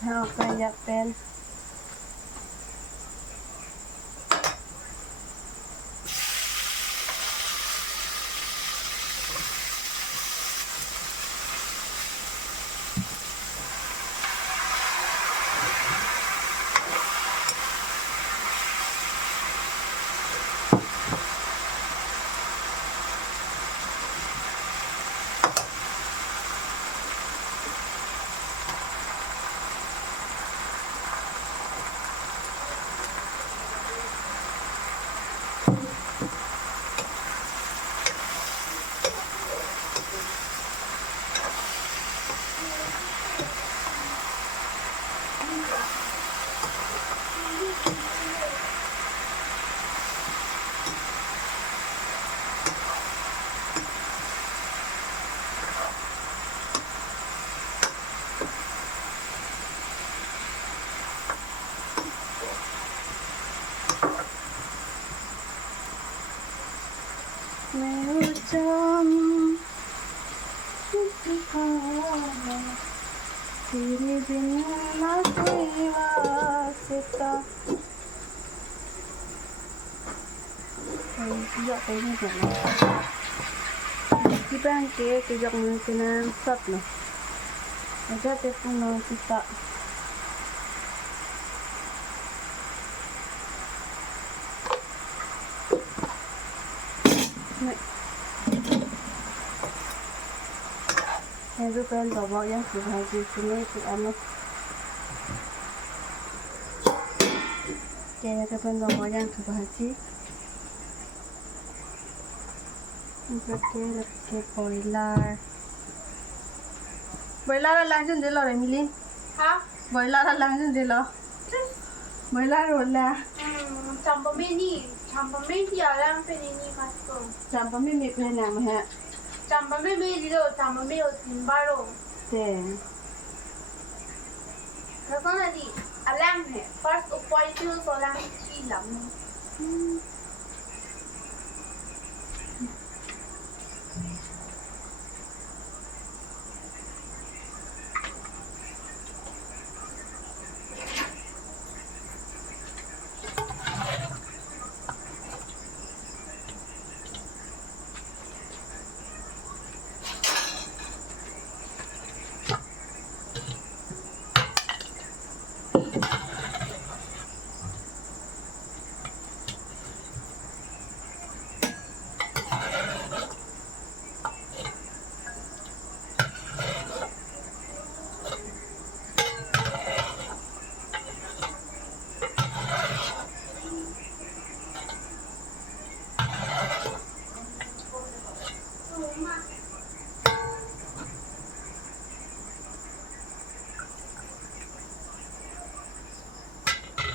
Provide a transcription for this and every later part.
ให้ออกไปอยากเป็นไม่รู้จำที่เขาที่ได้บินมาคุยว่าสิตาdọc cái như thế này khi bạn cái dọc như thế này sắp này rất đẹp không nó thì sợ này Henru pengen bawa yang sudah di sini itu anu kayak pengen bawa yang sudah haji cái boiler là lang chân lo rồi Milin hả boiler là lang chân lo boiler rồi là chamba mini à lang pe ni phát cô chamba mini pe na mà ha chamba mini đi rồi chamba mini ở tin ba rồi thế cái con này đi à lang này first of all chưa so lang chi lắm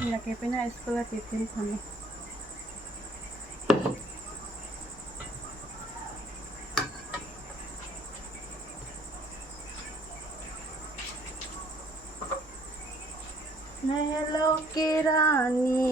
lagi pina sekolah titin kami hello Kirani